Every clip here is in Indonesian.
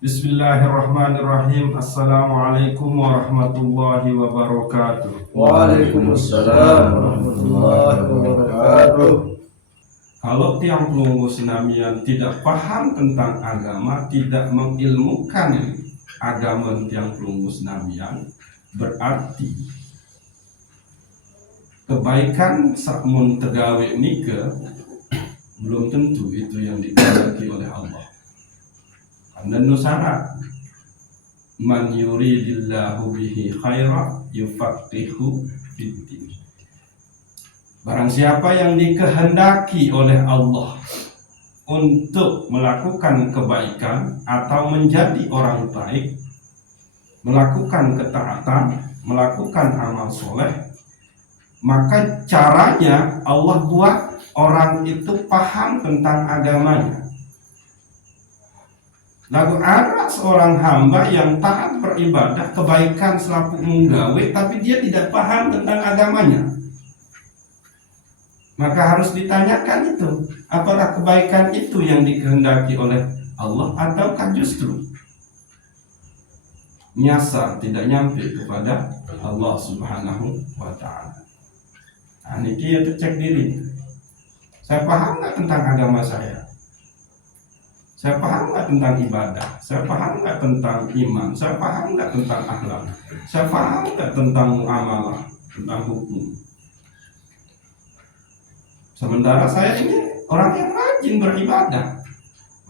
Bismillahirrahmanirrahim. Assalamualaikum warahmatullahi wabarakatuh. Waalaikumsalam warahmatullahi wabarakatuh. Kalau tiang pelunggu Sinamian tidak paham tentang agama, tidak mengilmukan agama tiang pelunggu Sinamian, berarti kebaikan sakmun tegawe nike belum tentu itu yang dikehendaki oleh Allah. Karena nusara man yuridillahu bihi khaira yufaqihu fiddin. Barang siapa yang dikehendaki oleh Allah untuk melakukan kebaikan atau menjadi orang baik, melakukan ketaatan, melakukan amal soleh, maka caranya Allah buat orang itu paham tentang agamanya. Lalu ada seorang hamba yang taat beribadah, kebaikan selaku menggawe, tapi dia tidak paham tentang agamanya. Maka harus ditanyakan itu, apakah kebaikan itu yang dikehendaki oleh Allah ataukah justru nyasar, tidak nyampe kepada Allah Subhanahu wa ta'ala. Nah, ini dia cek diri. Saya paham nggak tentang agama saya? Saya paham nggak tentang ibadah? Saya paham nggak tentang iman? Saya paham nggak tentang akhlak? Saya paham nggak tentang muamalah, tentang hukum? Sementara saya ini orang yang rajin beribadah,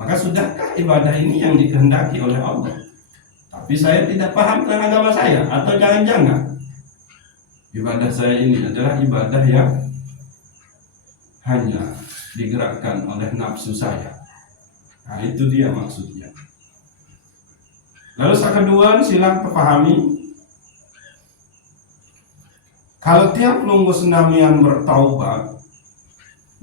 maka sudahkah ibadah ini yang dikehendaki oleh Allah? Tapi saya tidak paham tentang agama saya, atau jangan-jangan ibadah saya ini adalah ibadah yang hanya digerakkan oleh nafsu saya. Nah, itu dia maksudnya. Lalu yang kedua, silang terpahami, kalau tiap pelunggu Sinamian bertaubat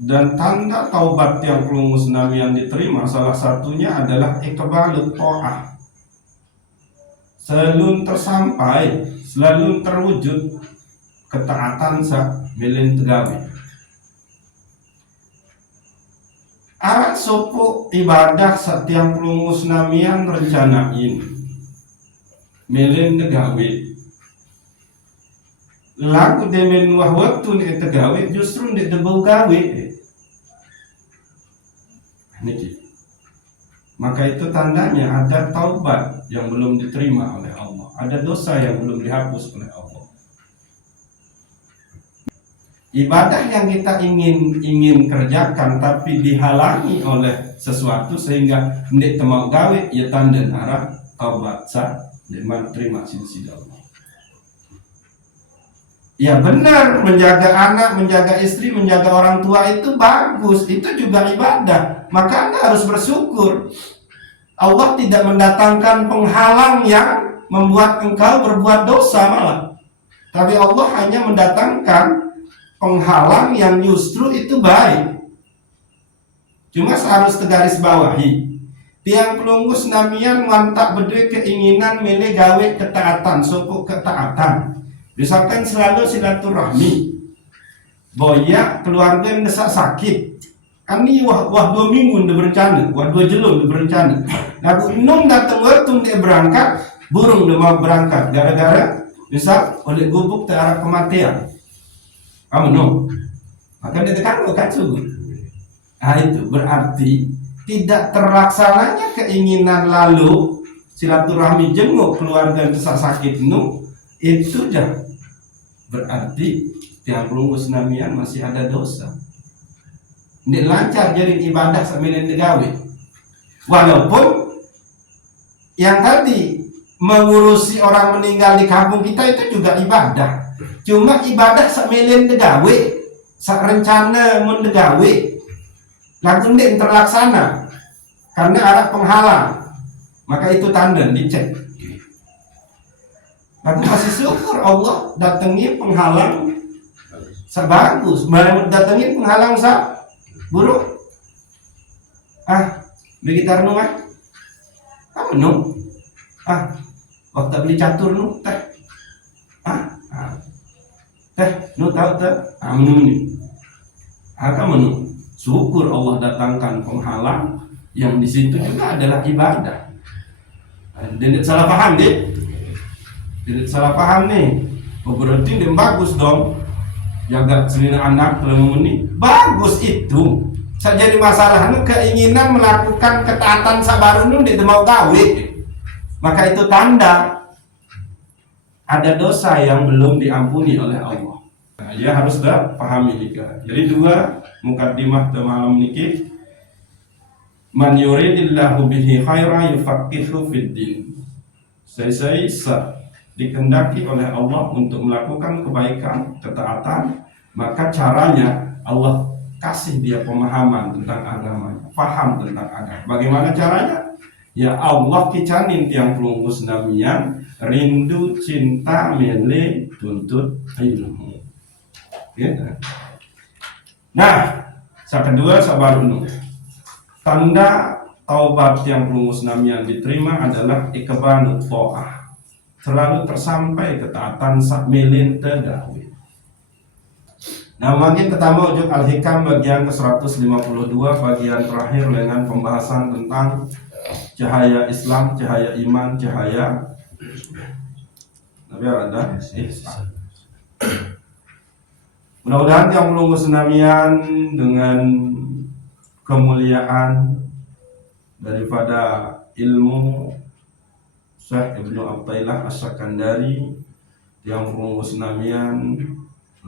dan tanda taubat tiap pelunggu Sinamian diterima, salah satunya adalah iqbalut ta'ah, selalu tersampai, selalu terwujud ketaatan sa milin tegawe. Arat sopo ibadah setiap pelunggu Sinamian rencanain milin tegawe, lagu demen wahwatu ni tegawe justru ni debau gawe. Niki. Maka itu tandanya ada taubat yang belum diterima oleh Allah, ada dosa yang belum dihapus oleh Allah. Ibadah yang kita ingin kerjakan tapi dihalangi oleh sesuatu sehingga ndik temau gawe, ya tanda arah taubat sah dengan terima sisi Allah. Ya benar, menjaga anak, menjaga istri, menjaga orang tua itu bagus, itu juga ibadah. Maka Anda harus bersyukur. Allah tidak mendatangkan penghalang yang membuat engkau berbuat dosa malah. Tapi Allah hanya mendatangkan penghalang yang justru itu baik. Cuma harus tegaris bawahi, tiang pelunggu Sinamian mantap berdua keinginan milih gawe ketaatan, sopuk ketaatan. Misalkan selalu silaturahmi, boya keluarga yang desak sakit, kami wah 2 minggu udah berencana, wah 2 jelur udah berencana. Lagu nung datang waktu dia berangkat, burung udah mau berangkat, gara-gara misal oleh gubuk ke arah kematian. Kamu nung, maka dia tekan kan sungguh. Nah itu berarti tidak terlaksananya keinginan lalu silaturahmi jenguk keluarga yang desak sakit nung, itu dah berarti tiang pelunggu Sinamian masih ada dosa. Ini lancar jadi ibadah sambil digawe. Walaupun yang tadi mengurusi orang meninggal di kampung kita itu juga ibadah. Cuma ibadah sambil digawe, sak rencana mendegawe, langsung dia terlaksana karena ada penghalang. Maka itu tanda dicek. Aku masih syukur Allah datangi penghalang sebagus, datangi penghalang buruk. Begitu nung kamu nung, waktu beli catur nung teh, teh nung tahu teh, nung ini, kamu nung syukur Allah datangkan penghalang yang di situ juga adalah ibadah. Tidak salah paham deh. Tidak salah paham nih. Oh, berarti ini bagus dong. Jaga selina anak selama ini. Bagus itu. Jadi masalah itu keinginan melakukan ketaatan sabar itu tidak mau gawe. Maka itu tanda ada dosa yang belum diampuni oleh Allah. Nah, ya harus dah pahami juga. Jadi dua mukaddimah malam niki. Man yuridillahu bihi khaira yufaqihu fid din. Saya dikehendaki oleh Allah untuk melakukan kebaikan, ketaatan, maka caranya Allah kasih dia pemahaman tentang agama, paham tentang agama. Bagaimana caranya? Ya Allah kicanin tiang pelungkus namian rindu cinta mele tuntut ilmu. Ya. Nah, kedua sabar dulu. Tanda taubat yang pelungkus namian diterima adalah ikbanut ta'ah. Selalu tersampai ketaatan sak milin tegawi. Nah, makin ketama ujuk Al-Hikam bagian ke-152 bagian terakhir dengan pembahasan tentang cahaya Islam, cahaya iman, cahaya ada ihsan. Mudah-mudahan yang melunggu senamian dengan kemuliaan daripada ilmu Syekh Ibnu Athaillah As-Sakandari yang melunggu senamian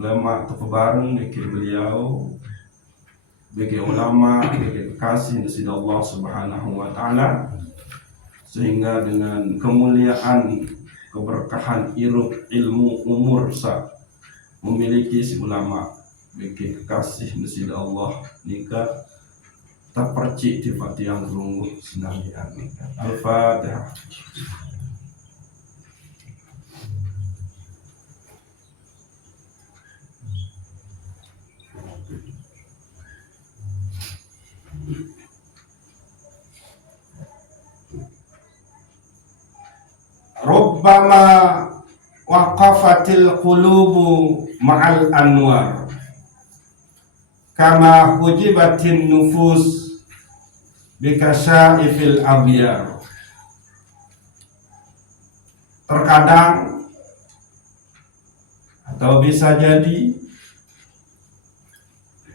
lemak terbareng dengan beliau bagi ulama, bagi kekasih dari Allah Subhanahu wa taala, sehingga dengan kemuliaan keberkahan ilmu umur sa memiliki si ulama bagi kekasih dari Allah nikah tak percik di yang berungguh senamian. Al-Fatihah. Rubbama waqafatil qulubu ma'al anwar kama hujibatin nufus bikasyaifil abyar. Terkadang atau bisa jadi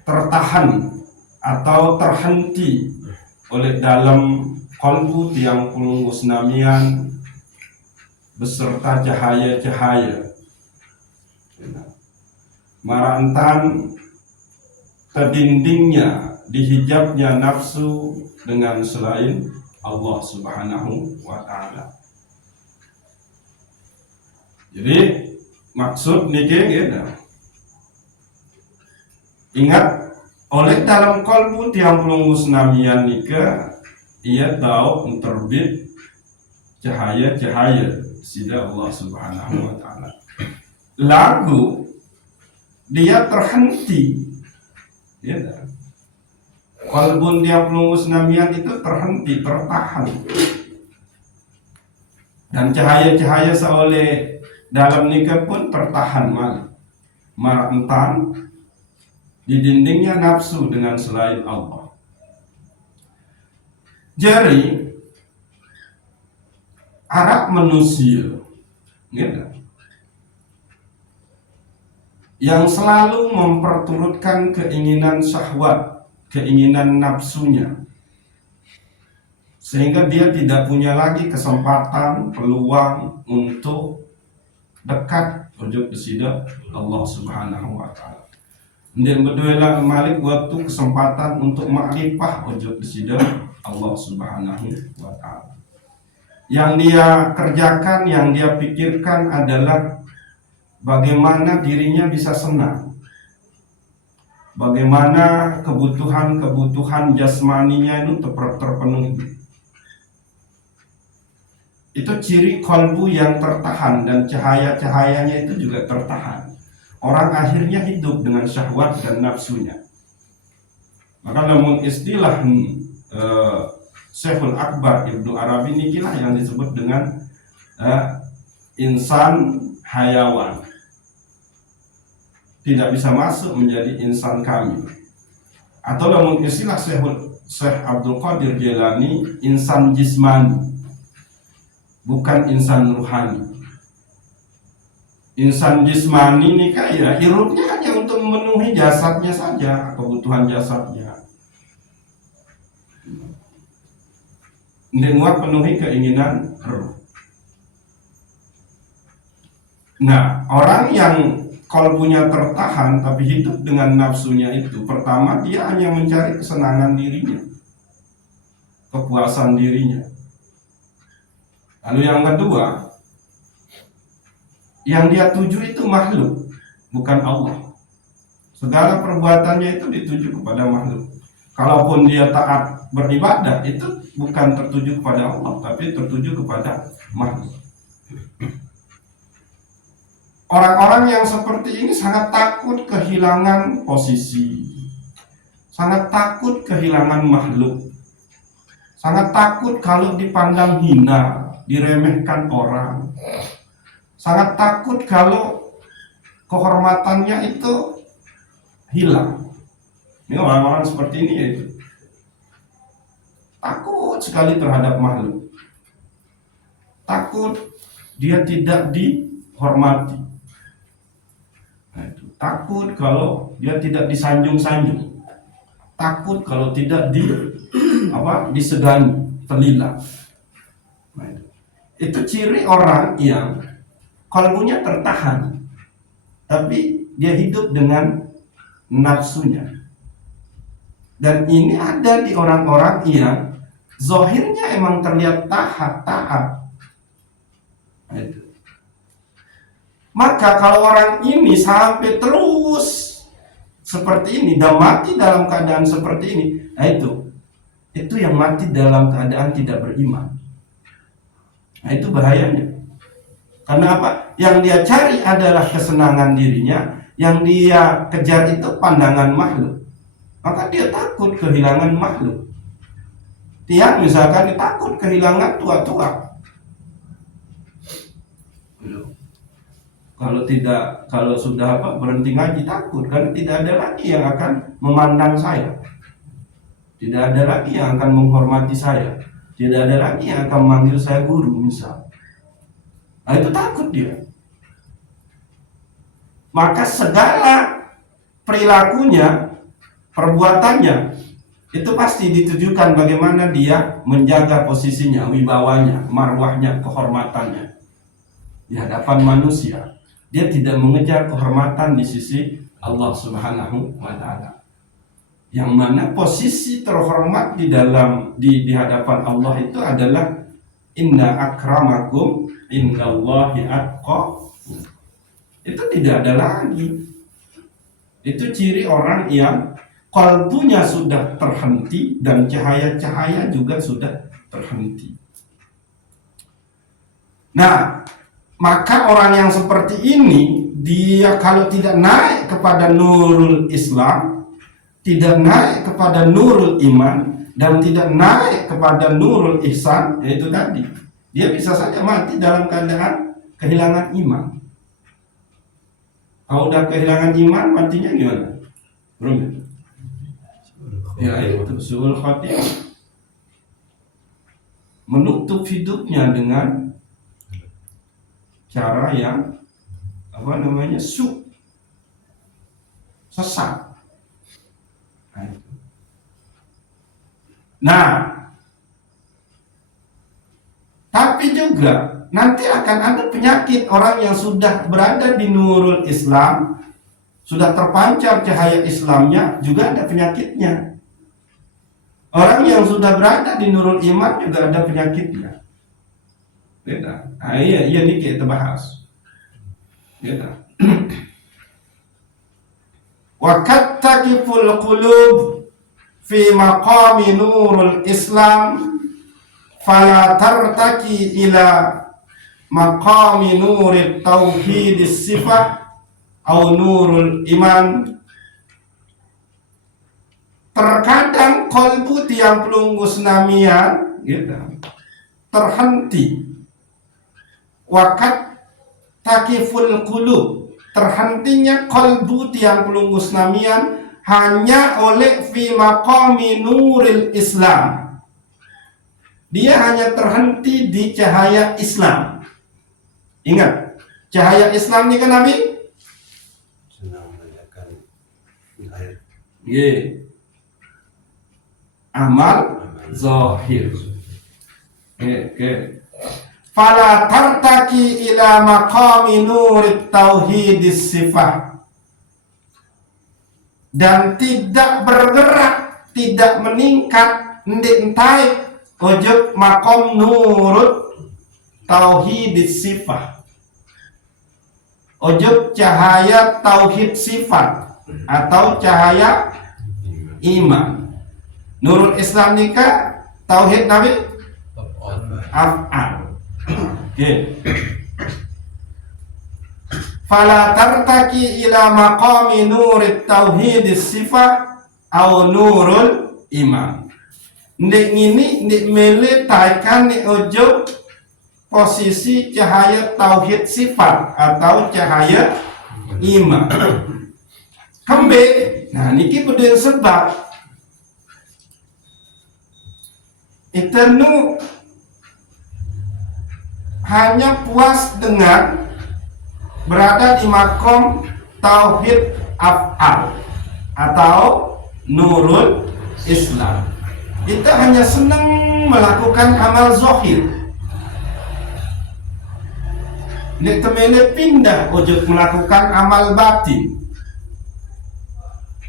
tertahan atau terhenti oleh dalam kolbu tiang pelunggu senamian beserta cahaya-cahaya marantan terdindingnya dihijabnya nafsu dengan selain Allah Subhanahu wa ta'ala. Jadi maksud niki gitu. Ingat oleh dalam kolbu tiang pelunggu senamian nika ia tahu terbit cahaya-cahaya sida Allah Subhanahu wa ta'ala. Lalu dia terhenti ya, kolbun dia pelunggu senamian itu terhenti, tertahan, dan cahaya-cahaya seoleh dalam nikah pun tertahan marantan di dindingnya nafsu dengan selain Allah. Jadi Arab manusia ya, yang selalu memperturutkan keinginan syahwat, keinginan nafsunya, sehingga dia tidak punya lagi kesempatan, peluang untuk dekat ujuk kesida Allah Subhanahu wa ta'ala. Dia berdoa malik waktu kesempatan untuk makrifah ujuk kesida Allah Subhanahu wa ta'ala. Yang dia kerjakan, yang dia pikirkan adalah bagaimana dirinya bisa senang, bagaimana kebutuhan-kebutuhan jasmaninya itu terpenuhi. Itu ciri kolbu yang tertahan dan cahaya-cahayanya itu juga tertahan. Orang akhirnya hidup dengan syahwat dan nafsunya. Maka namun istilah Syekhul Akbar Ibnu Arabi inilah yang disebut dengan insan hayawan. Tidak bisa masuk menjadi insan kamil. Atau namun istilah Syekh Abdul Qadir Jailani insan jismani. bukan insan ruhani. Insan jismani ini kayak hidupnya hanya untuk memenuhi jasadnya saja, kebutuhan jasadnya. Dengan penuhi keinginan roh. Nah, orang yang kalbunya tertahan tapi hidup dengan nafsunya itu, pertama dia hanya mencari kesenangan dirinya, kepuasan dirinya. Lalu yang kedua, yang dia tuju itu makhluk, bukan Allah. Segala perbuatannya itu dituju kepada makhluk. Kalaupun dia taat beribadah, itu bukan tertuju kepada Allah, tapi tertuju kepada makhluk. Orang-orang yang seperti ini sangat takut kehilangan posisi, sangat takut kehilangan makhluk, sangat takut kalau dipandang hina, diremehkan orang, sangat takut kalau kehormatannya itu hilang. Ini orang-orang seperti ini yaitu takut sekali terhadap makhluk, takut dia tidak dihormati, takut kalau dia tidak disanjung-sanjung, takut kalau tidak disegani, terlila. Itu ciri orang yang kalbunya tertahan, tapi dia hidup dengan nafsunya. Dan ini ada di orang-orang yang zahirnya emang terlihat taat. Maka kalau orang ini sampai terus seperti ini dan mati dalam keadaan seperti ini, nah itu yang mati dalam keadaan tidak beriman. Nah itu bahayanya. Karena apa? Yang dia cari adalah kesenangan dirinya, yang dia kejar itu pandangan makhluk. Maka dia takut kehilangan makhluk. Dia misalkan takut kehilangan tua-tua. Kalau sudah berhenti ngaji takut, karena tidak ada lagi yang akan memandang saya. Tidak ada lagi yang akan menghormati saya. Tidak ada lagi yang akan memanggil saya guru misal. Nah itu takut dia. Maka segala perilakunya, perbuatannya itu pasti ditujukan bagaimana dia menjaga posisinya, wibawanya, marwahnya, kehormatannya di hadapan manusia. Dia tidak mengejar kehormatan di sisi Allah Subhanahu wa Ta'ala. Yang mana posisi terhormat di hadapan Allah itu adalah inna akramakum indallahi atqakum. Itu tidak ada lagi. Itu ciri orang yang kalbunya sudah terhenti dan cahaya-cahaya juga sudah terhenti. Nah, maka orang yang seperti ini, dia kalau tidak naik kepada nurul Islam, tidak naik kepada nurul iman, dan tidak naik kepada nurul ihsan, yaitu tadi, dia bisa saja mati dalam keadaan kehilangan iman. Kalau udah kehilangan iman, matinya gimana? Belum. Ya itu suul khatimah. Menutup hidupnya dengan cara yang sesat. Nah, tapi juga nanti akan ada penyakit orang yang sudah berada di nurul Islam, sudah terpancar cahaya Islamnya, juga ada penyakitnya. Orang yang sudah berada di nurul iman juga ada penyakitnya. Beda. Iya ini kita bahas. Beda. Wa kattakiful qulub fi maqami nurul Islam fala tartaki ila maqami nurit tauhidis sifah au nurul iman. Terkadang kolbu tiang pelunggus namian gitu, terhenti. Wakat takiful qulub, terhentinya kolbu tiang pelunggus namian hanya oleh fi maqami nuril Islam, Dia hanya terhenti di cahaya Islam. Ingat, cahaya Islam ini kan Nabi? Amal zahir. Fala tartaki ila maqami nurit tauhidis sifat. Dan tidak bergerak, tidak meningkat, entai ojek makom nurut tauhidis sifat. Ojek cahaya tauhid sifat atau cahaya iman. Nurul Islam nikah tauhid Nabi af'al. Fala tartaki ila maqami nurit tauhidis sifat au nurul iman. Ndek ngini ndek mele taikan ni ojo posisi cahaya tauhid sifat atau cahaya iman. Kembe, nah niki beden sebab itenu hanya puas dengan berada di makom tauhid af'al atau nurul Islam. Kita hanya senang melakukan amal zahir. Nek temene pindah ojok melakukan amal batin.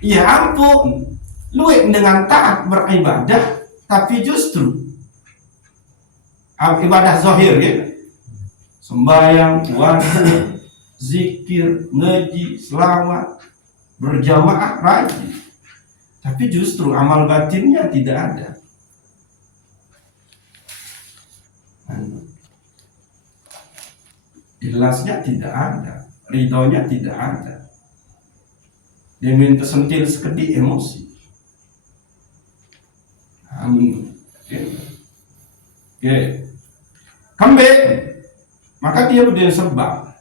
Ya ampun, luwih dengan taat beribadah, tapi justru ibadah zahir ya. Sembahyang, puasa, zikir, ngaji, selawat, berjamaah, rajin. Tapi justru amal batinnya tidak ada. Ikhlasnya tidak ada, ridhonya tidak ada. Dia minta sentil sekedip emosi. Amin. Oke. Kembe, maka dia berdiri sebab.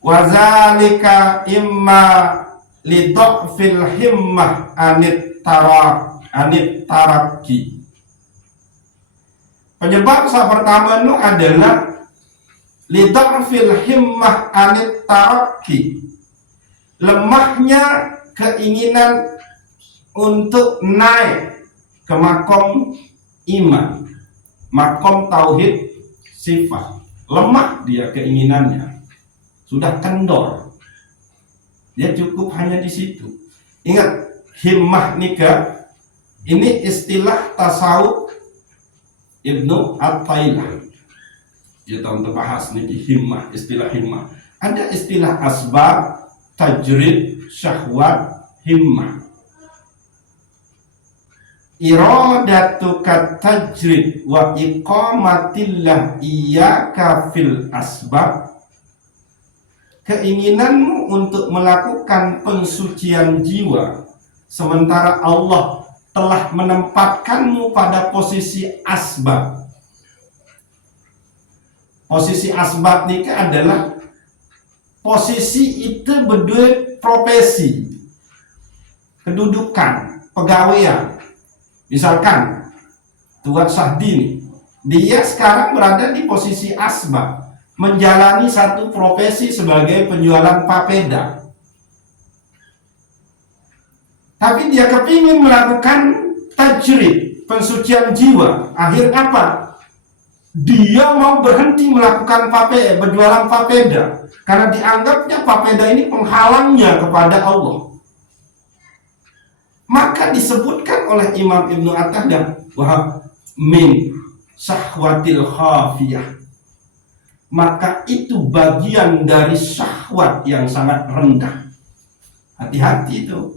Wazalika imma lidhafil himmah anit tarakki. Penyebab pertama itu adalah lidhafil himmah anit tarakki. Lemahnya keinginan untuk naik ke makom iman, makom tauhid sifat. Lemah dia keinginannya, sudah kendor. Dia cukup hanya di situ. Ingat, himmah nikah ini istilah tasawuf Ibnu At-Tailah. Ya teman bahas nih himmah, istilah himmah. Ada istilah asbab, tajrid, syahwat, himmah. Iradatu kat tajrid wa iqamatillah iyyaka fil asbab. Keinginanmu untuk melakukan pensucian jiwa, sementara Allah telah menempatkanmu pada posisi asbab. Posisi asbab ini adalah posisi itu berdua profesi, kedudukan, pegawaian. Misalkan Tuan Sahdini, dia sekarang berada di posisi asbab, menjalani satu profesi sebagai penjualan papeda. Tapi dia kepingin melakukan tajrid, pensucian jiwa. Akhirnya apa? Dia mau berhenti melakukan berjualan papeda, karena dianggapnya papeda ini penghalangnya kepada Allah. Maka disebutkan oleh Imam Ibnu At-Tahdah bahwa min syahwatil khafiyah, maka itu bagian dari syahwat yang sangat rendah. Hati-hati itu.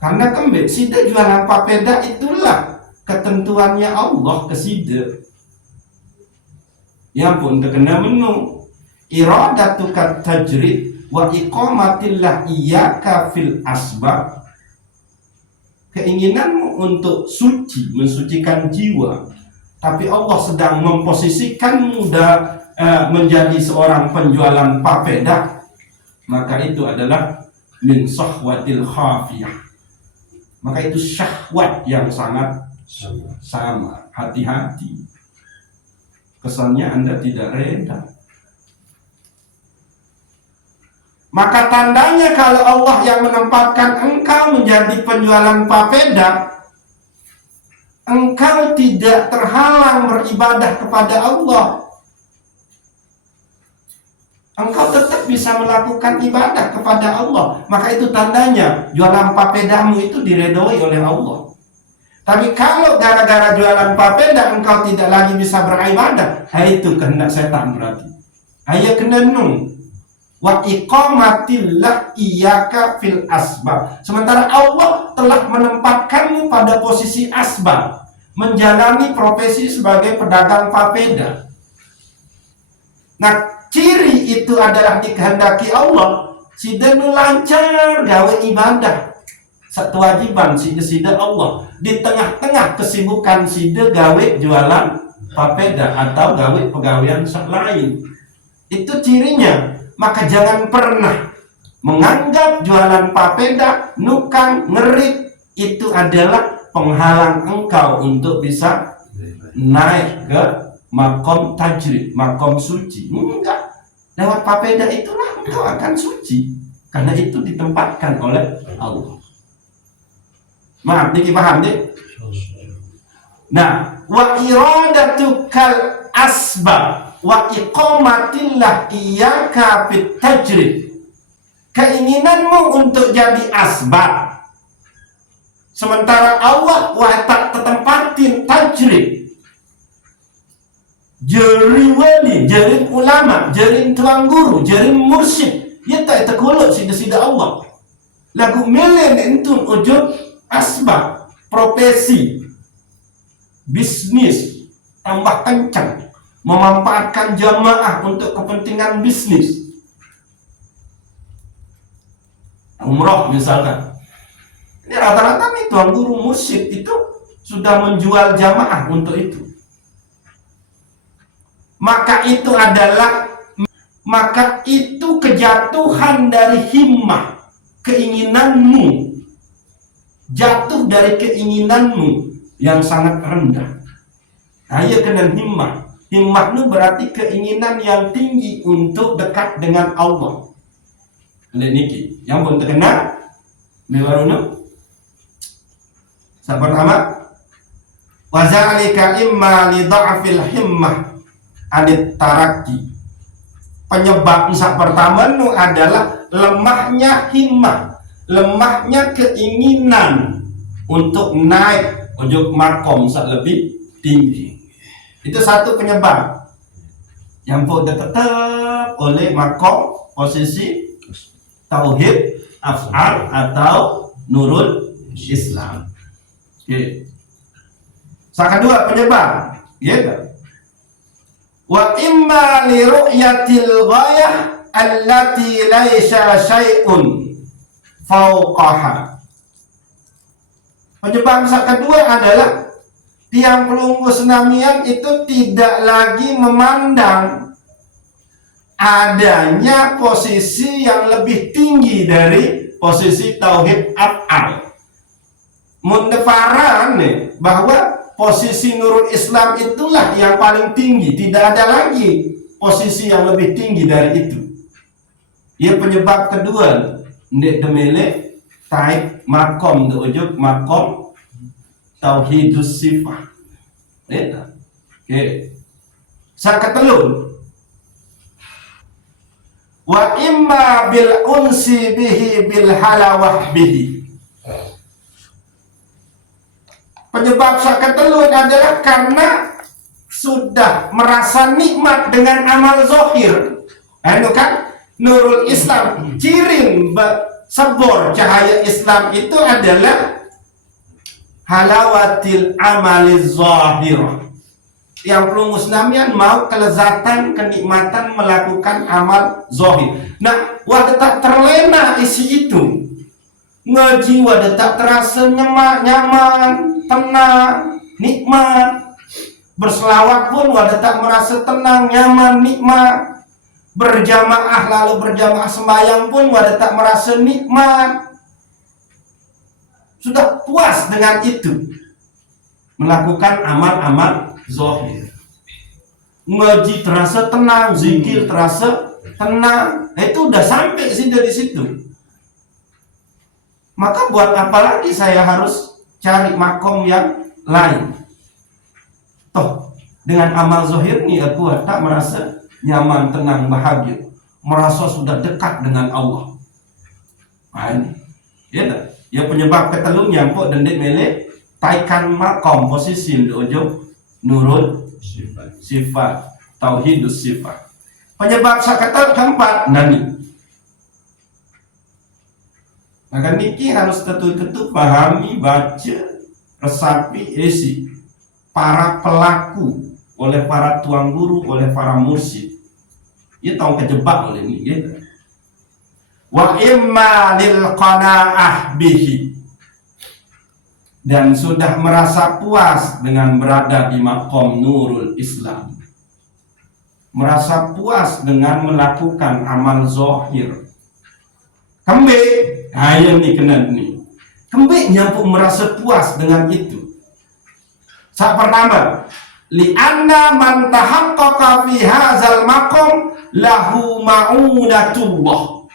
Karena kembali sida jualan papeda itulah ketentuannya Allah ke sida. Ya pun terkena menu iradatu kat tajrid wa iqamatillah iyyaka fil asbab. Keinginanmu untuk suci, mensucikan jiwa, tapi Allah sedang memposisikanmu menjadi seorang penjualan papeda, maka itu adalah min syahwatil khafiyah. Maka itu syahwat yang sangat sama. Hati-hati, kesannya Anda tidak reda. Maka tandanya kalau Allah yang menempatkan engkau menjadi penjualan papeda, engkau tidak terhalang beribadah kepada Allah. Engkau tetap bisa melakukan ibadah kepada Allah. Maka itu tandanya jualan papedamu itu diredoi oleh Allah. Tapi kalau gara-gara jualan papeda engkau tidak lagi bisa beribadah, itu kehendak setan berarti. Ayo kena nung. Wa iqamatillah iyyaka fil asbab. Sementara Allah telah menempatkanmu pada posisi asbab, menjalani profesi sebagai pedagang papeda. Nah, ciri itu adalah dikehendaki Allah. Sida nu lancar gawe ibadah. Satu wajiban sida Allah. Di tengah-tengah kesibukan sida gawe jualan papeda atau gawe pegawaian lain. Itu cirinya. Maka jangan pernah menganggap jualan papeda, nukang, ngerit itu adalah penghalang engkau untuk bisa naik ke makom tajrid, makom suci. Enggak. Lewat papeda itulah engkau akan suci. Karena itu ditempatkan oleh Allah. Maaf, Niki paham deh? Nah, wa iradatu kal asbab wa iqamatillah iyyaka fit tajrid. Keinginanmu untuk jadi asbab, sementara Allah tak tetempatin tajrid. Jeri wali, jeri ulama, jeri tuang guru, jeri mursyid, ya tak terkulut sida-sida Allah. Lagu milen entun ujud asbab, profesi, bisnis tambah kencang, memanfaatkan jamaah untuk kepentingan bisnis. Umroh misalkan, ini rata-rata nih tuan guru mursyid itu sudah menjual jamaah untuk itu. Maka itu kejatuhan dari himmah, keinginanmu, jatuh dari keinginanmu yang sangat rendah. Ayo kena himmah. Himmah itu berarti keinginan yang tinggi untuk dekat dengan Allah. Lihat niki, yang pun terkena mewaruna. Sabar amat. Wa zalika imma li dha'fil himmah adit tarakki. Penyebab pertama itu adalah lemahnya himmah, lemahnya keinginan untuk naik ujung makom lebih tinggi. Itu satu penyebab yang pun tetap oleh makom posisi tauhid af'al atau nurul Islam. Okay. Yang kedua penyebab, ya. Wa imma li ru'yatil ghayah allati laisa syai'un fauqaha. Penyebab yang kedua adalah tiang pelunggu senamian itu tidak lagi memandang adanya posisi yang lebih tinggi dari posisi tauhid af'al. Mundefaran bahwa posisi nurul Islam itulah yang paling tinggi, tidak ada lagi posisi yang lebih tinggi dari itu. Ya, penyebab kedua ndek demele taib makom ujuk makom tauhidus sifah. Oke. Sakatelun wa imma bil unsi bihi bil halawah bihi. Penyebab sakatelun adalah karena sudah merasa nikmat dengan amal zahir. Itu kan nurul Islam, cirin sebor cahaya Islam itu adalah halawatil amaliz zahir. Yang pelungu senamian mau kelezatan, kenikmatan melakukan amal zahir. Nah, wadah tak terlena isi itu. Ngaji wadah tak terasa nyaman, tenang, nikmat. Berselawat pun wadah tak merasa tenang, nyaman, nikmat. berjamaah lalu berjamaah sembahyang pun wadah tak merasa nikmat, sudah puas dengan itu, melakukan amal-amal zahir. Ngaji terasa tenang, zikir terasa tenang, itu udah sampai sih dari situ. Maka buat apa lagi saya harus cari makom yang lain? Toh dengan amal zahir ini aku tak merasa nyaman, tenang, bahagia, merasa sudah dekat dengan Allah. Nah ini, ya tak? Ya penyebab ketelung nyampuk dan mele taikan makom posisi di ujung nurul sifat tauhidus sifat. Penyebab sakata keempat nani. Maka niki harus tentu-tentu pahami, baca, resapi, isi para pelaku, oleh para tuang guru, oleh para mursyid. Ia tahu kejebak oleh ini, gitu. Wa imma lil qanaah bihi, dan sudah merasa puas dengan berada di makom nurul Islam, merasa puas dengan melakukan amal zahir. Kembe, ayo nih kena nih. Kembe nyampuk merasa puas dengan itu. Saat pertama, li'anna man tahaqqaqa fi hadzal maqam lahu ma'unatullah.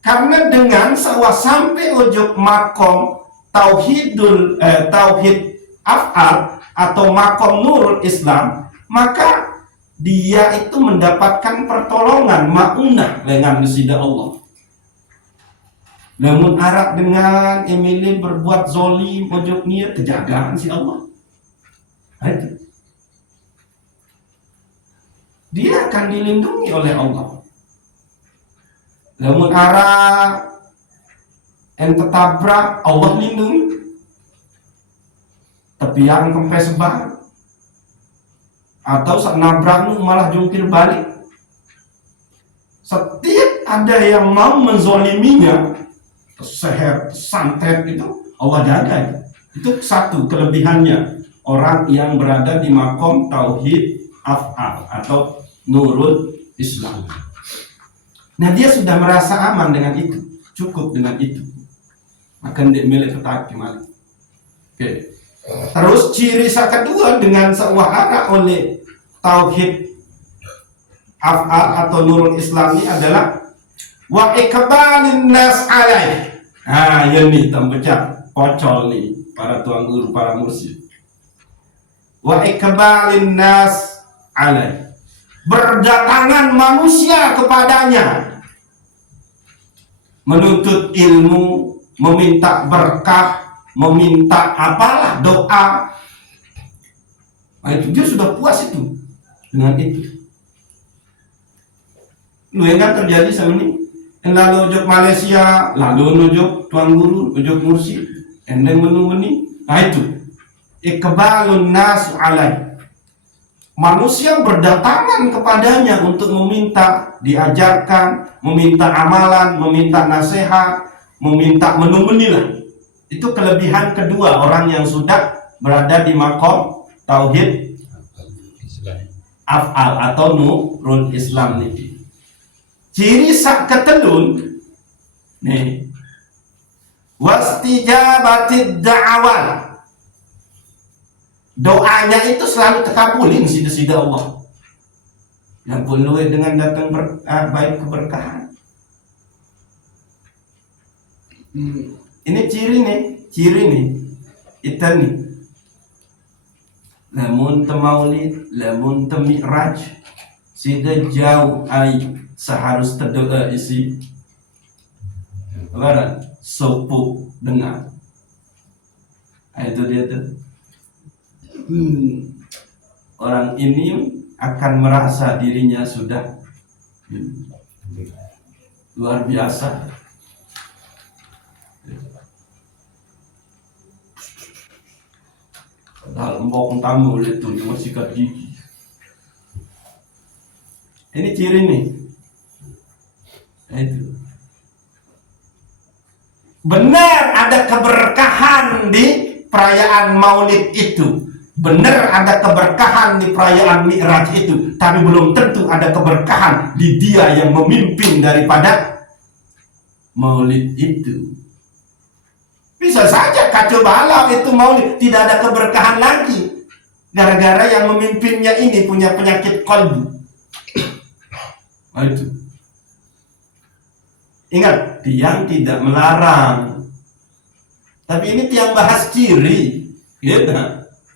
Karena dengan sawah sampai ujung makom tauhid af'al atau makom nurul Islam, maka dia itu mendapatkan pertolongan ma'unah dengan sida Allah. Namun Arab dengan Emily berbuat zolim ujung niat kejagaan si Allah. Itu. Dia akan dilindungi oleh Allah. Namun Arab yang tertabrak Allah lindungi. Tapi yang kempes sebar atau saat nabrak malah jungkir balik. Setiap ada yang mau menzoliminya, seher, santet, itu Allah jaga. Itu satu kelebihannya orang yang berada di makom tauhid af'al atau nurul Islam. Nah dia sudah merasa aman dengan itu, cukup dengan itu, akan dimilih petak kembali. Oke. Terus ciri kedua dengan sewahana oleh tauhid af'al atau nurul Islam ini adalah wa ikbalin nas alaih. Nah, ya nih tempecah pocol nih para tuan guru, para mursyid. Wa ikbalin nas alaih. Berdatangan manusia kepadanya, menuntut ilmu, meminta berkah, meminta apalah doa. Nah, itu dia sudah puas itu dengan itu. Lu yang kan terjadi sama ini. Lalu ujuk Malaysia, lalu ujuk tuan guru, ujuk mursyid, endeng menunggu ini. Nah itu ikbalun nas alaih. Manusia berdatangan kepadanya untuk meminta diajarkan, meminta amalan, meminta nasihat, meminta menu-menu. Itu kelebihan kedua orang yang sudah berada di makom tauhid af'al atau nurul Islam ini. Ciri sak ketelun nih, wastijabatid da'awat. Doanya itu selalu terkabulin sida-sida Allah. Yang penuh dengan datang baik keberkahan. Ini ciri nih. Itu nih. Lamun temaulid, lamun temi'raj, sida jauh ai seharus terdoa isi barat sopuk dengar. Itu dia tuh. Orang ini akan merasa dirinya sudah luar biasa. Padahal mbok tamu itu cuma sikat gigi. Ini ciri nih. Itu. Benar ada keberkahan di perayaan Maulid itu. Benar ada keberkahan di perayaan Mi'raj itu, tapi belum tentu ada keberkahan di dia yang memimpin daripada maulid itu. Bisa saja kacau balau itu maulid, tidak ada keberkahan lagi. Gara-gara yang memimpinnya ini punya penyakit kolbu. Nah, itu. Ingat, tiang tidak melarang. Tapi ini tiang bahas ciri. Gitu.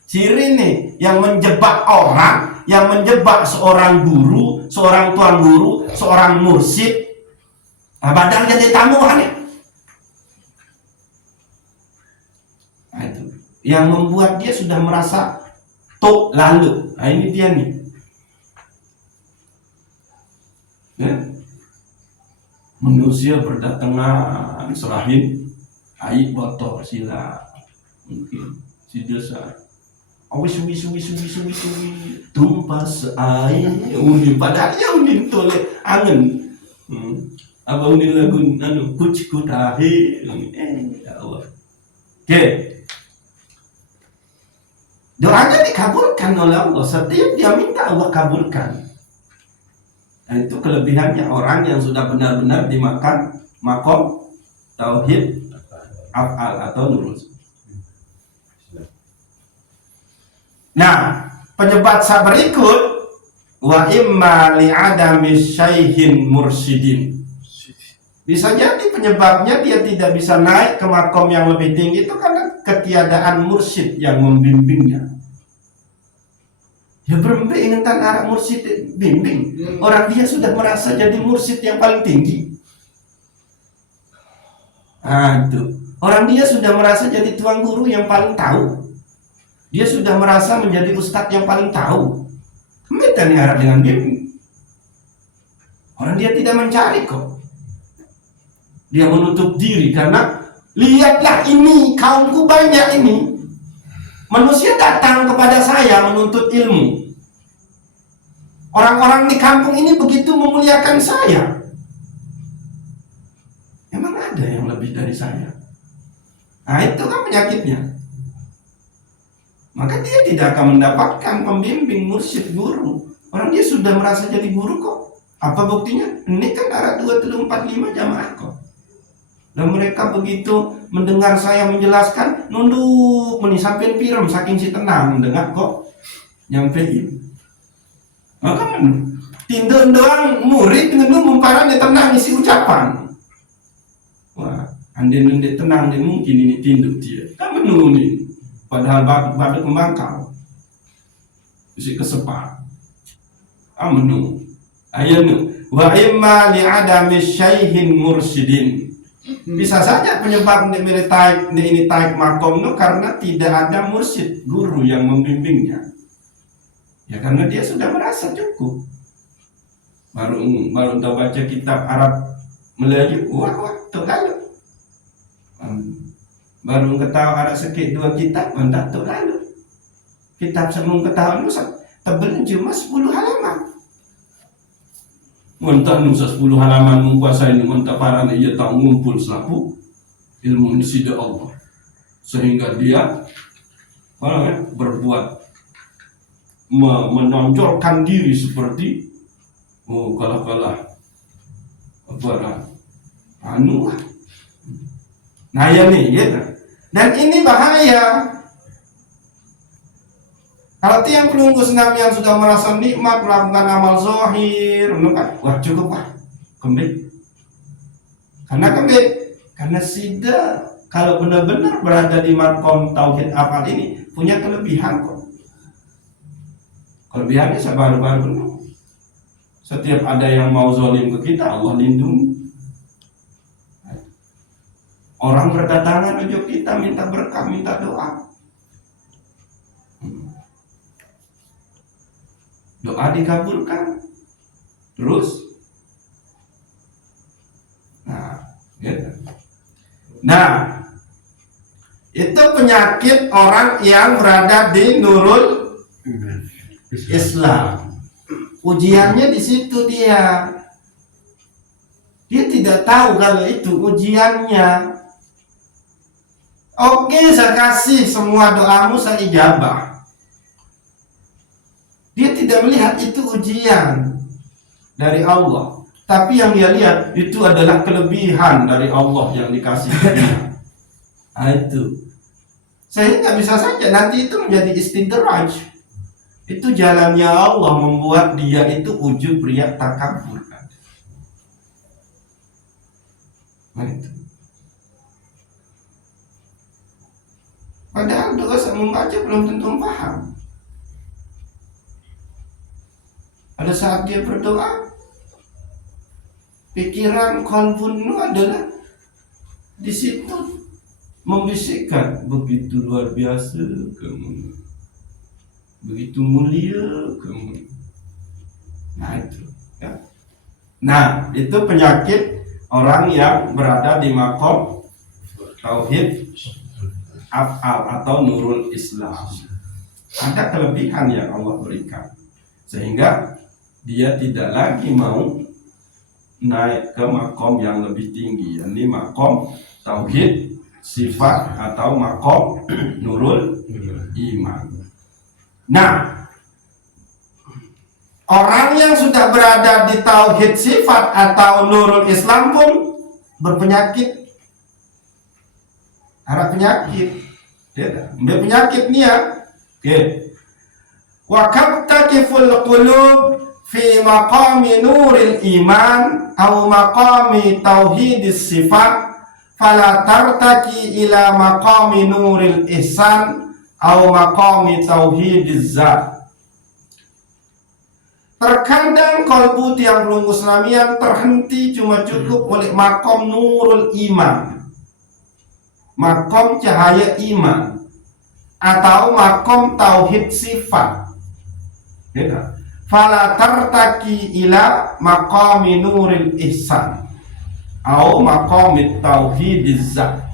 Ciri nih yang menjebak orang, yang menjebak seorang guru, seorang tuan guru, seorang mursyid. Nah, padahal jadi tamuan ya. Nah, itu yang membuat dia sudah merasa tok lalu. Nah, ini dia nih. Ya. Manusia berdatangan serahin air botol sila mungkin si desa awis suwi tumpah seair undi padahal ya undi tole angin apa undi lagu anu kuc kutahi ya Allah. Oke. Doanya dikabulkan oleh Allah. Setiap dia minta Allah kabulkan. Nah, itu kelebihannya orang yang sudah benar-benar dimakan makom tauhid af'al atau nurul. Nah, penyebab berikut wa imma li'adami syaihin mursyidin. Bisa jadi penyebabnya dia tidak bisa naik ke makom yang lebih tinggi itu karena ketiadaan mursyid yang membimbingnya. Ya berembe ingetan arah mursyid bimbing. Orang dia sudah merasa jadi mursyid yang paling tinggi. Nah, itu. Orang dia sudah merasa jadi tuan guru yang paling tahu. Dia sudah merasa menjadi ustadz yang paling tahu. Kita nih arah dengan bimbing. Orang dia tidak mencari kok. Dia menutup diri karena lihatlah ini kaumku banyak ini. Manusia datang kepada saya menuntut ilmu. Orang-orang di kampung ini begitu memuliakan saya. Emang ada yang lebih dari saya? Nah, itu kan penyakitnya. Maka dia tidak akan mendapatkan pembimbing, mursyid, guru. Orang dia sudah merasa jadi guru kok. Apa buktinya? Ini kan arah 2345 jamaah kok. Dan mereka begitu mendengar saya menjelaskan, nunduk meni sampai pirem saking si tenang mendengar kok nyampein. Maka tindun doang murid ngendung mumparan dia tenang isi ucapan. Wah, andin tenang dia mungkin ini tinduk dia. Kan menuni. Padahal batu kembangkal. Isi kesepak. Amenu. Ayanu wa imma li'adami syaihin mursyidin. Bisa saja penyebab ini taik makom itu karena tidak ada mursyid, guru yang membimbingnya. Ya karena dia sudah merasa cukup. Baru tahu baca kitab Arab Melayu, wah tuh lalu. Baru ketahui ada sedikit 2 kitab, entah tuh lalu. Kitab semua ketahuan itu tebel cuma 10 halaman. Mentah nusa 10 halaman menguasai mentah para ia tak ngumpul selaku ilmu nisida Allah sehingga dia berbuat menonjolkan diri seperti kalah para anu. Nah ya nih ya. Dan ini bahaya. Kalau tiang penunggu senam yang sudah merasa nikmat melakukan amal zahir, wah cukup lah, kembali. Karena sida kalau benar-benar berada di makom tauhid afal ini punya kelebihan kok. Kelebihannya baru-baru setiap ada yang mau zalim ke kita, Allah lindungi. Orang berdatangan menuju kita minta berkah, minta doa. Doa dikabulkan. Terus nah itu penyakit orang yang berada di nurul Islam. Ujiannya di situ dia tidak tahu kalau itu ujiannya. Oke, saya kasih semua doamu, saya ijabah. Dia tidak melihat itu ujian dari Allah, tapi yang dia lihat itu adalah kelebihan dari Allah yang dikasih dia. Nah, itu sehingga bisa saja nanti itu menjadi istidraj. Itu jalannya Allah membuat dia itu ujub, riya, takabur. Nah, itu. Padahal doa membaca belum tentu paham. Pada saat dia berdoa, pikiran qalbunnu adalah di situ membisikkan, begitu luar biasa kamu, begitu mulia kamu. Nah itu, ya. Nah itu penyakit orang yang berada di makom tauhid af'al atau nurul Islam. Ada kelebihan yang Allah berikan, sehingga dia tidak lagi mau naik ke makom yang lebih tinggi, yakni makom tauhid sifat atau makom nurul iman. Nah, orang yang sudah berada di tauhid sifat atau nurul Islam pun berpenyakit. Ada penyakit. Dia penyakit nih ya. Oke. Wa kabtakiful qulub fi maqami nuril iman atau maqami tauhidis sifat fala tartaki ila maqami nuril ihsan atau maqami tauhidiz zat. Terkadang kalbu tiang belum Islamian terhenti cuma cukup oleh makom nurul iman, makom cahaya iman, atau makom tauhid sifat. Fala tartaki ila maqami nuril ihsan atau maqami tauhidiz zat.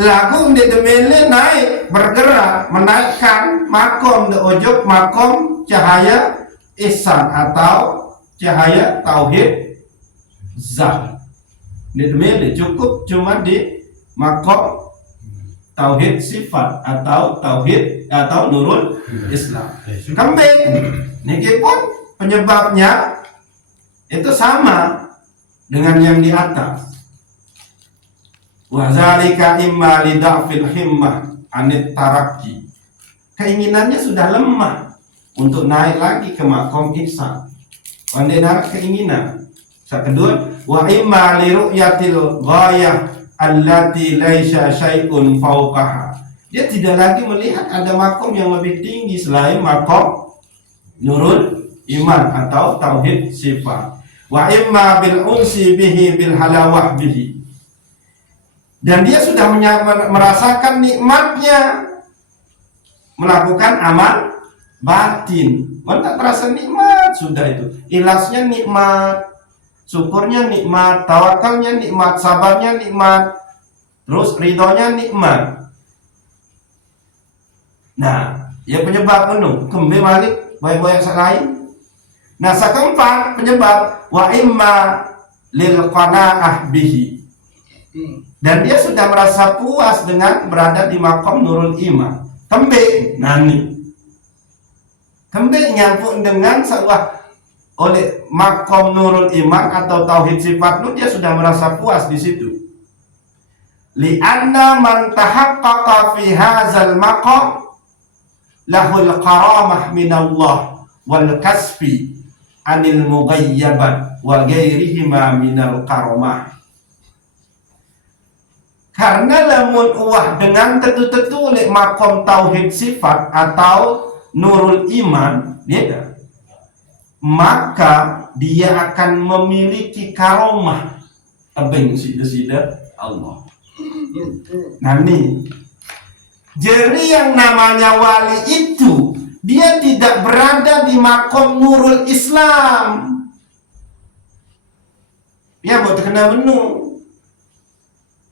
Lagu di demele naik, bergerak, menaikkan makom de ojok makom cahaya ihsan atau cahaya tauhid zat. Di demele cukup cuma di makom tauhid sifat atau tauhid atau nurul Islam. Kembali, niki pun penyebabnya itu sama dengan yang di atas. Wa zalika imma li da'fil himmah anit tarakki. Keinginannya sudah lemah untuk naik lagi ke makom ihsan. Pandai narik keinginan. Yang kedua, wa imma li ru'yatil ghayah allati laisa syai'un fauqaha. Dia tidak lagi melihat ada makom yang lebih tinggi selain makom nurul iman atau tauhid sifat. Wa imma bil unsi bihi bil halawah bihi. Dan dia sudah merasakan nikmatnya melakukan amal batin. Tak terasa nikmat sudah itu. Ikhlasnya nikmat, syukurnya nikmat, tawakalnya nikmat, sabarnya nikmat, terus ridhonya nikmat. Nah, ya penyebab penuh kembali balik baik-baik yang lain. Nah, keempat penyebab wa imma lil qanaah bihi. Dan dia sudah merasa puas dengan berada di makom nurul iman. Kembali nyambung dengan sebuah oleh makom nurul iman atau tauhid sifat itu dia sudah merasa puas di situ. Li'anna man tahaqqaqa fi hadzal maqam lahul karamah minallah wal kasfi anil mughayyabat wa ghairihima minal karamah. Karena lamun uah dengan tentu-tentu oleh makom tauhid sifat atau nurul iman, ya, maka dia akan memiliki karomah abeng sida-sida Allah. Nah nih, jadi yang namanya wali itu dia tidak berada di makom nurul Islam. Ya buat kena menu.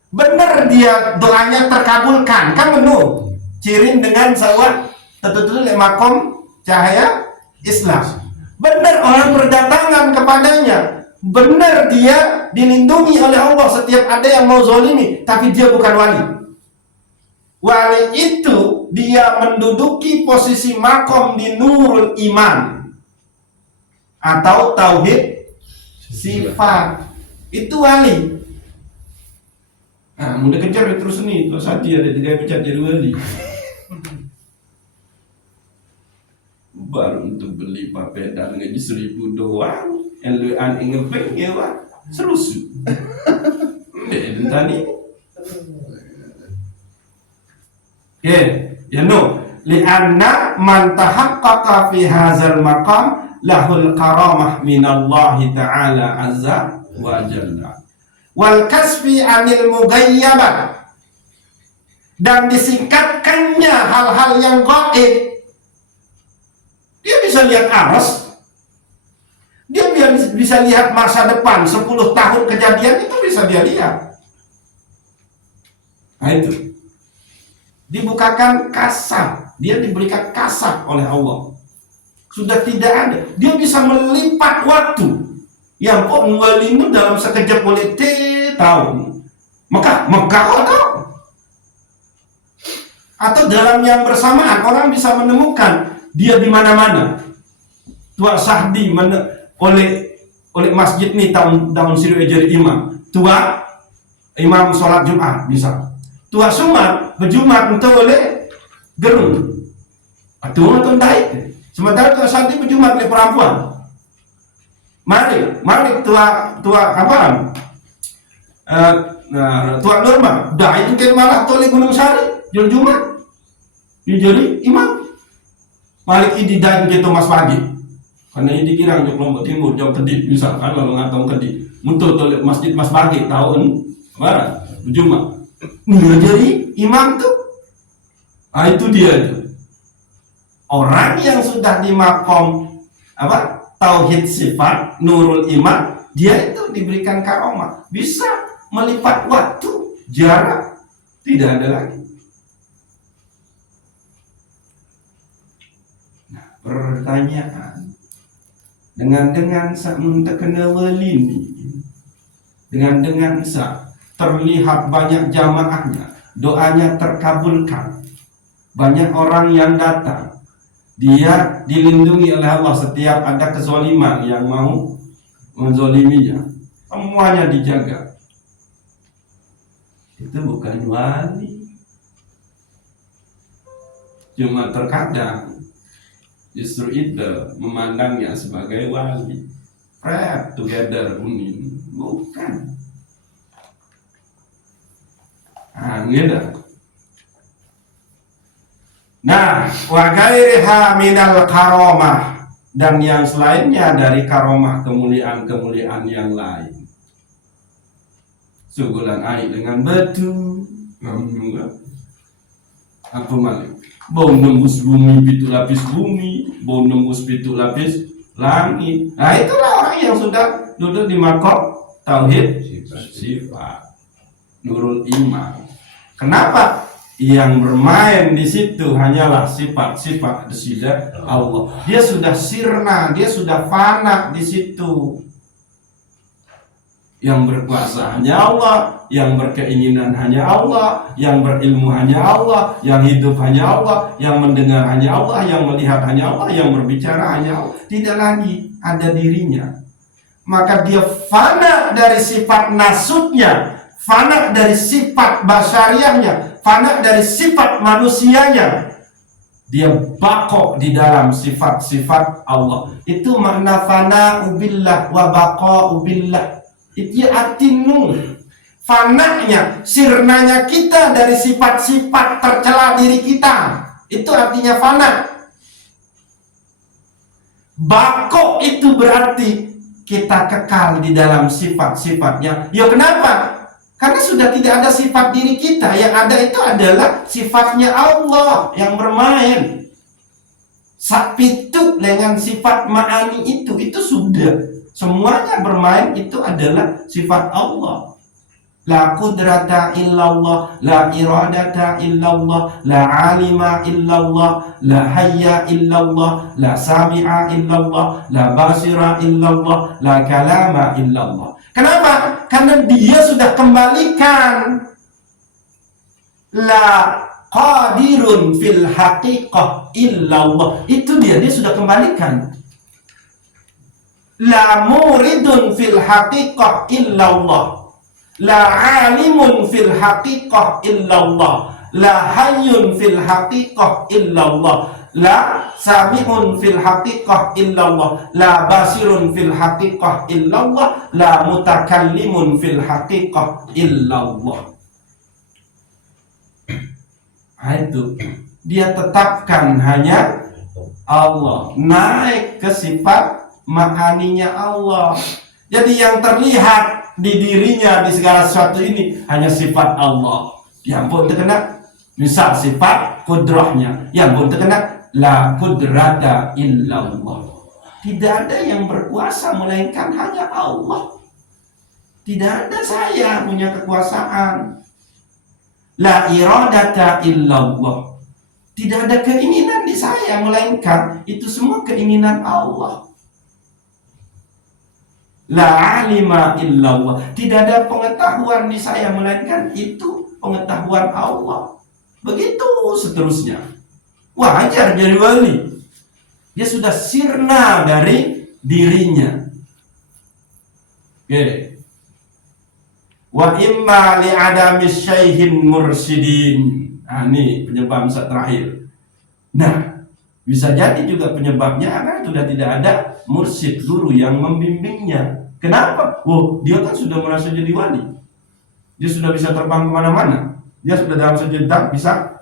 Benar dia doanya terkabulkan, kan menu. Cirin dengan sawah tentu-tentu oleh makom cahaya Islam. Benar orang berdatangan kepadanya. Benar dia dilindungi oleh Allah setiap ada yang mau zolimi, tapi dia bukan wali. Wali itu dia menduduki posisi makom di nurul iman atau tauhid sifat, itu wali. Nah, mudah kejar terus nih, kalau saat dia ada 3 pecat jadi wali. Baru untuk beli papeda ngaji 1.000 doang, eluan ingepeng ya wah, serusu. Dan tadi. Oke, ya no. Lianna man tahaqqaqa fi hadzal maqam lahul karamah minallahi ta'ala azza wa jalla. Wal kasfi anil mugayyabat, dan disingkatkannya hal-hal yang gaib. Dia bisa lihat aras, dia bisa lihat masa depan 10 tahun kejadian, itu bisa dia lihat. Nah itu dibukakan kasab, dia diberikan kasab oleh Allah, sudah tidak ada. Dia bisa melipat waktu. Yang kok walimu dalam sekejap boleh tahun. Mekah atau dalam yang bersamaan orang bisa menemukan dia di mana-mana. Tua Sahdi oleh masjid ini tahun siru jadi imam. Tua imam sholat Jumat bisa. Tua Sumar berjumat untuk oleh gerung. Atau daik. Sementara Tua Sahdi berjumat oleh perempuan. Mari tua apaan? Tua Norma, dah itu kan malah toleh Gunung Sari, jual Jumat, jadi imam. Malik ini dah itu Mas Pagi, karena ini kira jauh Lombok Timur, jauh Kediri, misalkan lalu ngatong Kediri, muncul toleh masjid Mas Pagi tahun barat, Jumat, jadi imam tuh. Ah itu dia itu. Orang yang sudah di makom apa? Tauhid sifat, nurul iman, dia itu diberikan karomah, bisa melipat waktu, jarak tidak ada lagi. Nah, pertanyaan, dengan sak muntakana wali, dengan sak terlihat banyak jamaahnya, doanya terkabulkan, banyak orang yang datang, dia dilindungi oleh Allah setiap ada kezaliman yang mau menzaliminya, semuanya dijaga. Itu bukan wali. Cuma terkadang justru itu memandangnya sebagai wali. Pray together bukan. Gitu. Nah, wa ghairiha minal karomah, dan yang selainnya dari karomah kemuliaan-kemuliaan yang lain. Sugulan air dengan batu, apa malik? Bau nembus bumi, pitu lapis bumi, bau nembus pitu lapis langit. Nah, itulah orang yang sudah duduk di makom tauhid sifat, nurul iman. Kenapa? Yang bermain di situ hanyalah sifat-sifat desidat Allah. Dia sudah sirna, dia sudah fana di situ. Yang berkuasa hanya Allah, yang berkeinginan hanya Allah, yang berilmu hanya Allah, yang hidup hanya Allah, yang mendengar hanya Allah, yang melihat hanya Allah, yang berbicara hanya Allah. Tidak lagi ada dirinya. Maka dia fana dari sifat nasutnya, fana dari sifat basyariahnya, fana dari sifat manusianya. Dia bako di dalam sifat-sifat Allah. Itu makna fana ubillah wa bako ubillah. Itu artinya fananya, sirnanya kita dari sifat-sifat tercela diri kita. Itu artinya fana. Bako itu berarti kita kekal di dalam sifat-sifatnya. Ya kenapa? Karena sudah tidak ada sifat diri kita. Yang ada itu adalah sifatnya Allah yang bermain. Sapitu dengan sifat ma'ani itu sudah. Semuanya bermain itu adalah sifat Allah. La qudrata illallah, la iradata illallah, la alima illallah, la hayya illallah, la sami'a illallah, la basira illallah, la kalama illallah. Kenapa? Karena dia sudah kembalikan la qadirun fil haqiqah illallah. Itu dia sudah kembalikan. La muridun fil haqiqah illallah. La alimun fil haqiqah illallah. La hayyun fil haqiqah illallah. La sami'un fil haqiqah illallah. La basirun fil haqiqah illallah. La mutakallimun fil haqiqah illallah. Itu dia tetapkan hanya Allah, naik ke sifat makaninya Allah. Jadi yang terlihat di dirinya di segala sesuatu ini hanya sifat Allah. Yang pun terkena misal sifat kudrahnya, yang pun terkena la kudrata illallah. Tidak ada yang berkuasa melainkan hanya Allah. Tidak ada saya punya kekuasaan. La iradata illallah. Tidak ada keinginan di saya melainkan itu semua keinginan Allah. La alima illallah. Tidak ada pengetahuan di saya melainkan itu pengetahuan Allah. Begitu seterusnya. Wajar jadi wali. Dia sudah sirna dari dirinya. Oke. Wa imma li adami syaihin mursidin. Nah, ini penyebab terakhir. Nah, bisa jadi juga penyebabnya karena sudah tidak ada mursyid, guru yang membimbingnya. Kenapa? Oh, dia kan sudah merasa jadi wali. Dia sudah bisa terbang kemana-mana. Dia sudah dalam sejenak bisa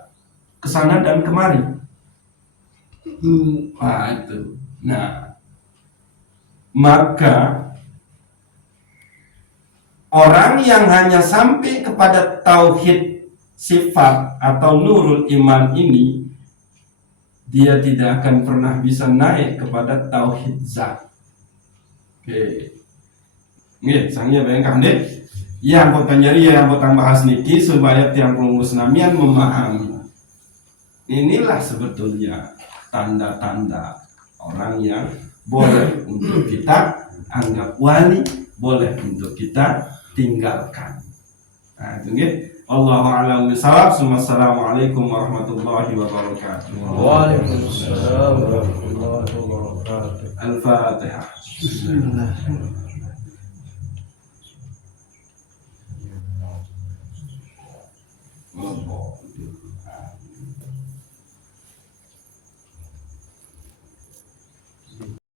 kesana dan kemari. Nah, itu. Nah, maka orang yang hanya sampai kepada tauhid sifat atau nurul iman ini, dia tidak akan pernah bisa naik kepada tauhid zat. Oke. Nggih, sangnya bayangkan deh. Yang potong nyari yang potong bahas niki supaya tiang pengumus namian memahami. Inilah sebetulnya tanda-tanda orang yang boleh untuk kita anggap wali, boleh untuk kita tinggalkan. Nah, itu nggih. Allahu a'lam bishawab. Assalamualaikum warahmatullahi wabarakatuh. Waalaikumsalam warahmatullahi wabarakatuh. Al-Fatihah. Bismillah.